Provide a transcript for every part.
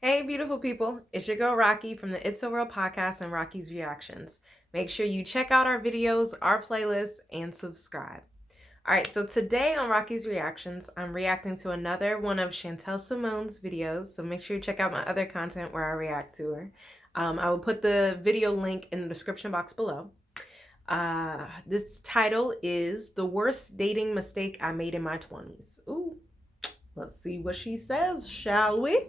Hey, beautiful people. It's your girl Rocqi from the It's a Real podcast and Rocky's Reactions. Make sure you check out our videos, our playlists, and subscribe. All right, so today on Rocky's Reactions, I'm reacting to another one of Chantelle Simone's videos. So make sure you check out my other content where I react to her. I will put the video link in the description box below. This title is The Worst Dating Mistake I Made in My 20s. Ooh, let's see what she says, shall we?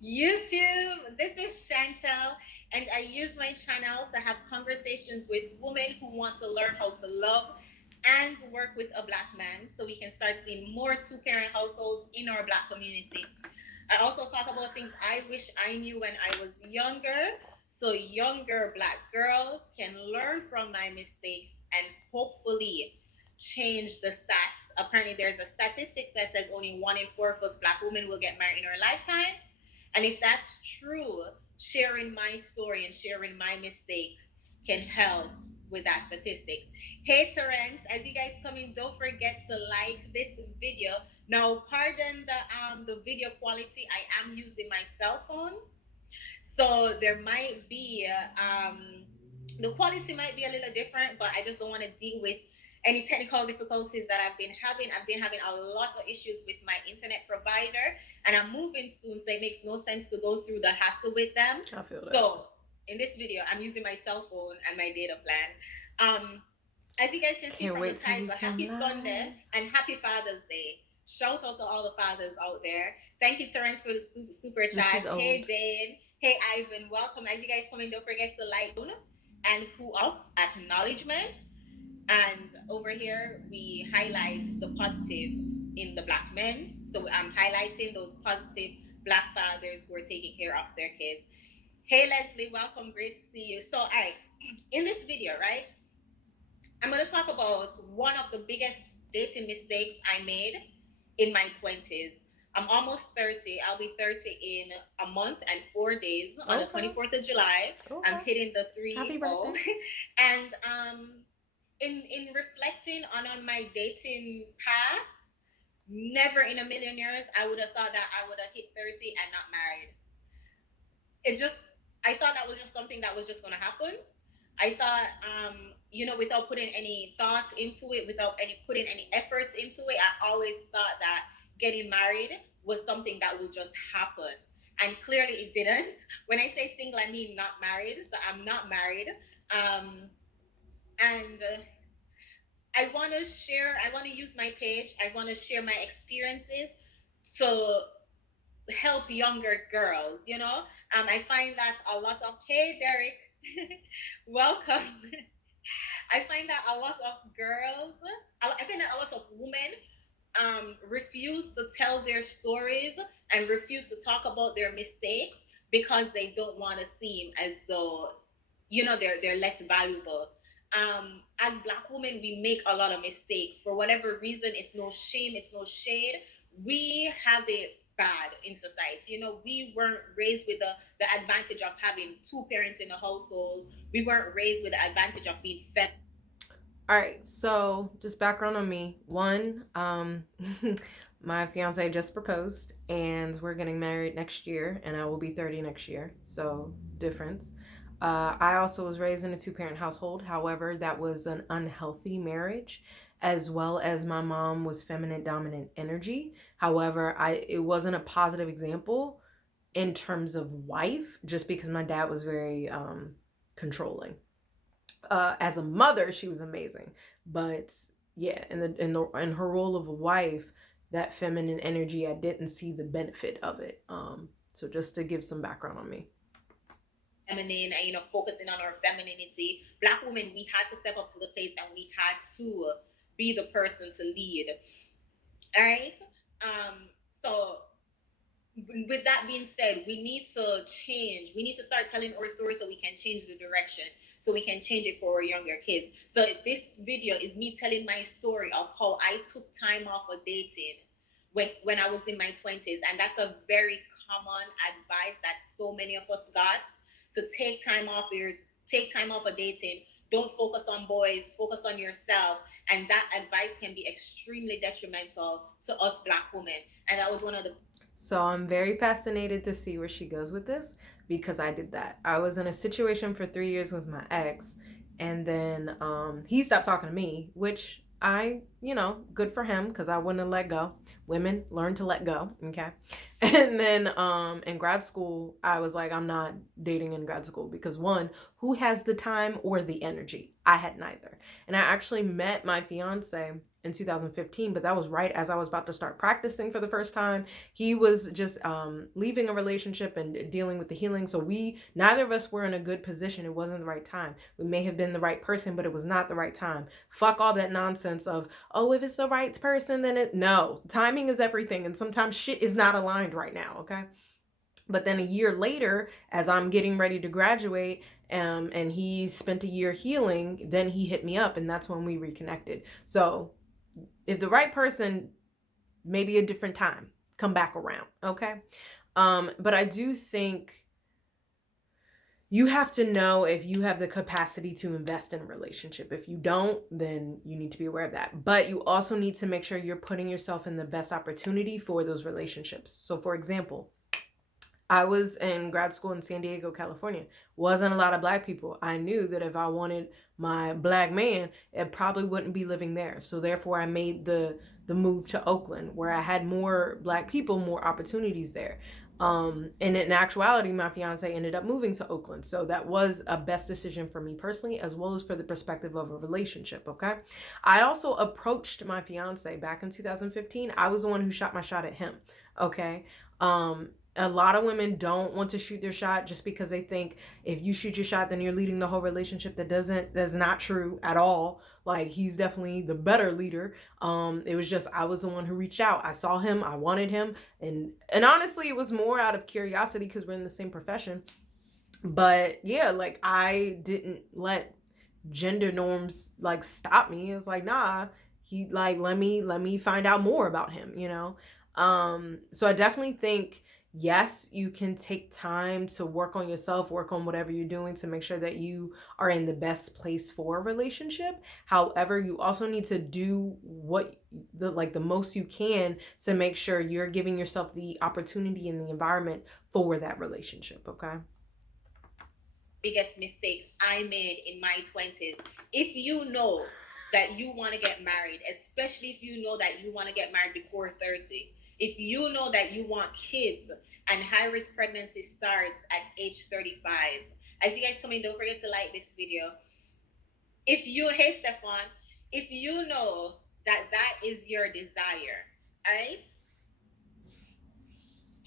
YouTube, this is Chantelle, and I use my channel to have conversations with women who want to learn how to love and work with a Black man so we can start seeing more two-parent households in our Black community. I also talk about things I wish I knew when I was younger so younger Black girls can learn from my mistakes and hopefully change the stats. Apparently, there's a statistic that says only 1 in 4 of us Black women will get married in our lifetime. And if that's true, sharing my story and sharing my mistakes can help with that statistic. Hey Terrence, as you guys come in, don't forget to like this video. Now, pardon the video quality. I am using my cell phone, so there might be the quality might be a little different, but I just don't want to deal with any technical difficulties that I've been having. I've been having a lot of issues with my internet provider, and I'm moving soon, so it makes no sense to go through the hassle with them. I feel that. So in this video, I'm using my cell phone and my data plan. As you guys can see Can't from the wait till we title, come Happy live. Sunday and Happy Father's Day. Shout out to all the fathers out there. Thank you, Terrence, for the super This chat. is old. Hey, Dane. Hey, Ivan. Welcome. As you guys come in, don't forget to like and who off acknowledgement. And over here, we highlight the positive in the Black men. So I'm highlighting those positive Black fathers who are taking care of their kids. Hey, Leslie. Welcome. Great to see you. So, all right, in this video, right, I'm going to talk about one of the biggest dating mistakes I made in my 20s. I'm almost 30. I'll be 30 in a month and 4 days on the 24th of July. Okay. I'm hitting the 3 Happy 0. birthday. And in reflecting on my dating path, never in a million years I would have thought that I would have hit 30 and not married. It just, I thought that was just something that was just going to happen. I thought, without putting any thoughts into it, without putting any efforts into it, I always thought that getting married was something that would just happen. And clearly it didn't. When I say single, I mean not married. So I'm not married. And I want to use my page. I want to share my experiences to help younger girls, I find that a lot of, hey, Derek, welcome. I find that a lot of girls, I find that a lot of women refuse to tell their stories and refuse to talk about their mistakes because they don't want to seem as though, they're less valuable. As Black women, we make a lot of mistakes. For whatever reason, it's no shame, it's no shade. We have it bad in society. We weren't raised with the advantage of having two parents in the household. We weren't raised with the advantage of being fed. All right, so just background on me. One, my fiance just proposed, and we're getting married next year, and I will be 30 next year. So difference. I also was raised in a two-parent household. However, that was an unhealthy marriage, as well as my mom was feminine dominant energy. However, it wasn't a positive example in terms of wife, just because my dad was very controlling. As a mother, she was amazing, but yeah, in her role of a wife, that feminine energy, I didn't see the benefit of it. So just to give some background on me. Feminine and focusing on our femininity. Black women, we had to step up to the plate and we had to be the person to lead. All right. So with that being said, we need to change. We need to start telling our story so we can change the direction, so we can change it for our younger kids. So this video is me telling my story of how I took time off of dating when I was in my 20s. And that's a very common advice that so many of us got, to take time off of dating. Don't focus on boys, focus on yourself. And that advice can be extremely detrimental to us Black women. And that was one of the So I'm very fascinated to see where she goes with this because I did that. I was in a situation for 3 years with my ex, and then he stopped talking to me, which good for him because I wouldn't have let go. Women learn to let go, okay? And then in grad school, I was like, I'm not dating in grad school because one, who has the time or the energy? I had neither. And I actually met my fiance in 2015, but that was right as I was about to start practicing for the first time. He was just leaving a relationship and dealing with the healing. So neither of us were in a good position. It wasn't the right time. We may have been the right person, but it was not the right time. Fuck all that nonsense of, oh, if it's the right person, no, timing is everything. And sometimes shit is not aligned right now. Okay. But then a year later, as I'm getting ready to graduate, and he spent a year healing, then he hit me up, and that's when we reconnected. So if the right person, maybe a different time, come back around, okay? But I do think you have to know if you have the capacity to invest in a relationship. If you don't, then you need to be aware of that. But you also need to make sure you're putting yourself in the best opportunity for those relationships. So for example, I was in grad school in San Diego, California. Wasn't a lot of black people. I knew that if I wanted my black man, it probably wouldn't be living there. So therefore I made the move to Oakland where I had more black people, more opportunities there. And in actuality, my fiance ended up moving to Oakland. So that was a best decision for me personally, as well as for the perspective of a relationship. Okay. I also approached my fiance back in 2015. I was the one who shot my shot at him. Okay. A lot of women don't want to shoot their shot just because they think if you shoot your shot, then you're leading the whole relationship. That's not true at all. Like, he's definitely the better leader. It was just, I was the one who reached out. I saw him, I wanted him. And honestly, it was more out of curiosity because we're in the same profession. But yeah, like, I didn't let gender norms like stop me. It was like, nah, he like, let me find out more about him. So I definitely think, yes, you can take time to work on yourself, work on whatever you're doing to make sure that you are in the best place for a relationship. However, you also need to do the most you can to make sure you're giving yourself the opportunity and the environment for that relationship, okay? Biggest mistake I made in my 20s. If you know that you want to get married, especially if you know that you want to get married before 30, if you know that you want kids and high risk pregnancy starts at age 35, as you guys come in, don't forget to like this video. If you, hey Stefan, if you know that that is your desire, all right,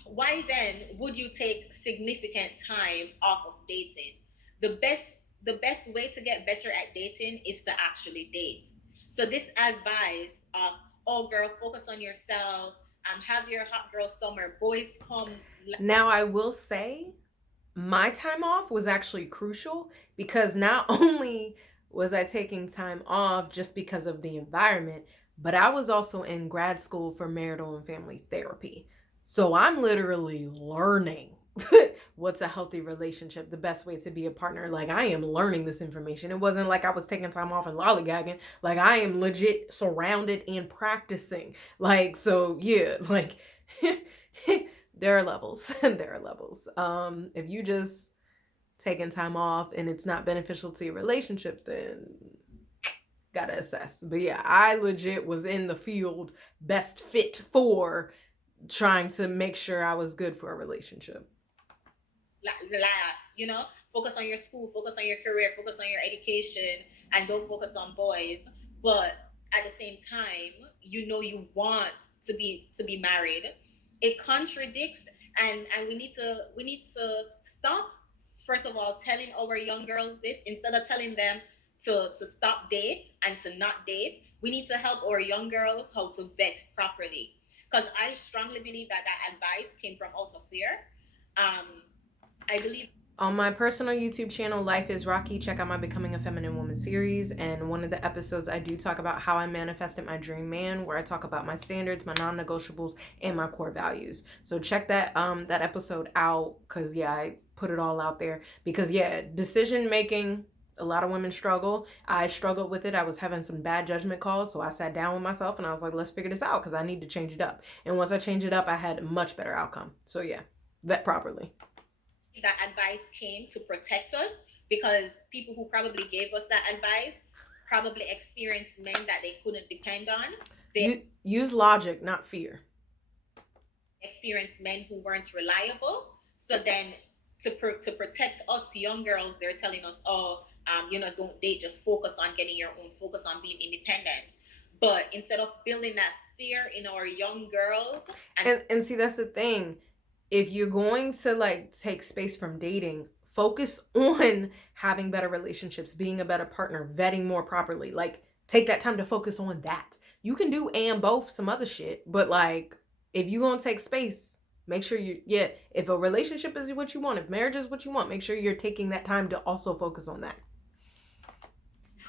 why then would you take significant time off of dating? The best the best way to get better at dating is to actually date. So this advice of, oh girl, focus on yourself, have your hot girl summer, boys come. Now, I will say my time off was actually crucial because not only was I taking time off just because of the environment, but I was also in grad school for marital and family therapy. So I'm literally learning what's a healthy relationship, the best way to be a partner. Like, I am learning this information. It wasn't like I was taking time off and lollygagging. Like, I am legit surrounded and practicing. Like, so yeah, like there are levels. There are levels. If you just taking time off and it's not beneficial to your relationship, then gotta assess. But yeah, I legit was in the field best fit for trying to make sure I was good for a relationship. Last, focus on your school, focus on your career, focus on your education, and don't focus on boys. But at the same time, you want to be married. It contradicts, and we need to stop, first of all, telling our young girls this. Instead of telling them to stop date and to not date, we need to help our young girls how to vet properly, because I strongly believe that that advice came from out of fear. I believe On my personal YouTube channel, Life is Rocqi, check out my Becoming a Feminine Woman series. And one of the episodes, I do talk about how I manifested my dream man, where I talk about my standards, my non-negotiables, and my core values. So check that episode out, because yeah, I put it all out there. Because yeah, decision making A lot of women struggle. I struggled with it. I was having some bad judgment calls. So I sat down with myself and I was like, let's figure this out because I need to change it up. And once I changed it up, I had a much better outcome. So yeah, vet properly. That advice came to protect us because people who probably gave us that advice probably experienced men that they couldn't depend on. They Use logic, not fear. experienced men who weren't reliable. So then, to protect us young girls, they're telling us, oh, don't date, just focus on getting your own, focus on being independent. But instead of building that fear in our young girls, and see, that's the thing. If you're going to like take space from dating, focus on having better relationships, being a better partner, vetting more properly. Like, take that time to focus on that. You can do and both some other shit, but like, if you're gonna take space, make sure if a relationship is what you want, if marriage is what you want, make sure you're taking that time to also focus on that.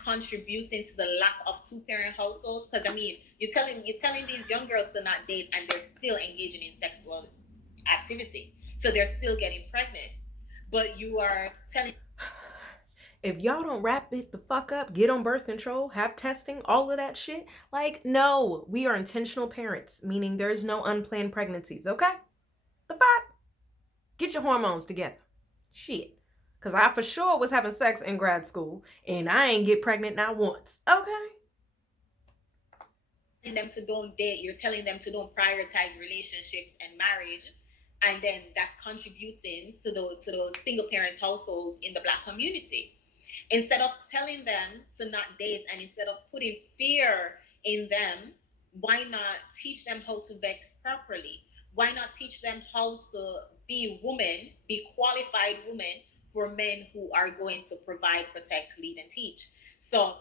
Contributing to the lack of two-parent households, because I mean, you're telling these young girls to not date and they're still engaging in sexual activity, so they're still getting pregnant, but you are telling, if y'all don't wrap it the fuck up, get on birth control, have testing, all of that shit, like, no, we are intentional parents, meaning there's no unplanned pregnancies, okay? The fuck? Get your hormones together. Shit. Because I for sure was having sex in grad school, and I ain't get pregnant not once, okay? them to don't date, you're telling them to don't prioritize relationships and marriage, and then that's contributing to those single parent households in the Black community. Instead of telling them to not date and instead of putting fear in them, why not teach them how to vet properly? Why not teach them how to be women, be qualified women for men who are going to provide, protect, lead, and teach? So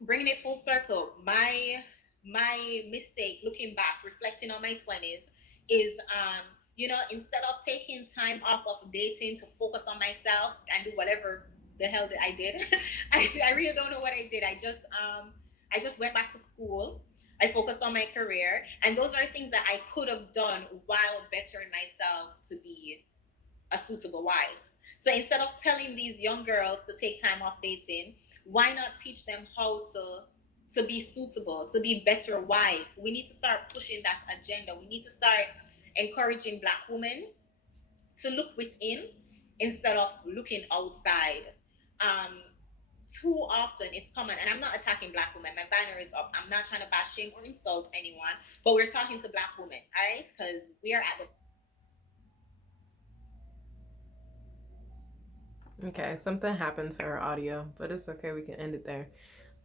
bringing it full circle, my mistake, looking back, reflecting on my 20s, is instead of taking time off of dating to focus on myself and do whatever the hell that I did. I really don't know what I did. I just went back to school. I focused on my career, and those are things that I could have done while bettering myself to be a suitable wife. So instead of telling these young girls to take time off dating, why not teach them how to be suitable, to be better wife? We need to start pushing that agenda. We need to start encouraging Black women to look within instead of looking outside. Um, Too often it's common, and I'm not attacking Black women. My banner is up. I'm not trying to bash, shame, or insult anyone, but we're talking to Black women, all right? Because we are at the Okay, something happened to our audio, but it's okay. We can end it there.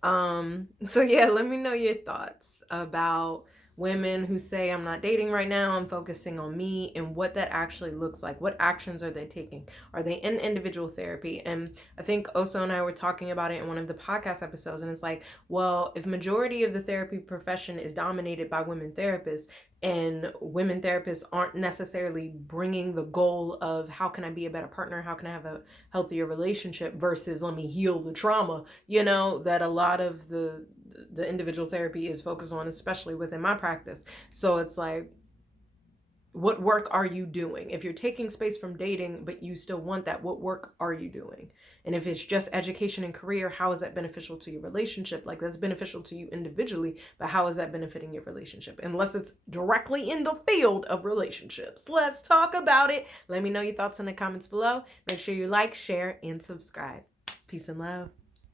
So yeah, let me know your thoughts about women who say, I'm not dating right now, I'm focusing on me, and what that actually looks like. What actions are they taking? Are they in individual therapy? And I think Oso and I were talking about it in one of the podcast episodes, and it's like, well, if majority of the therapy profession is dominated by women therapists, and women therapists aren't necessarily bringing the goal of how can I be a better partner, how can I have a healthier relationship versus let me heal the trauma, that a lot of the individual therapy is focused on, especially within my practice. So it's like, what work are you doing? If you're taking space from dating, but you still want that, what work are you doing? And if it's just education and career, how is that beneficial to your relationship? Like, that's beneficial to you individually, but how is that benefiting your relationship? Unless it's directly in the field of relationships. Let's talk about it. Let me know your thoughts in the comments below. Make sure you like, share, and subscribe. Peace and love.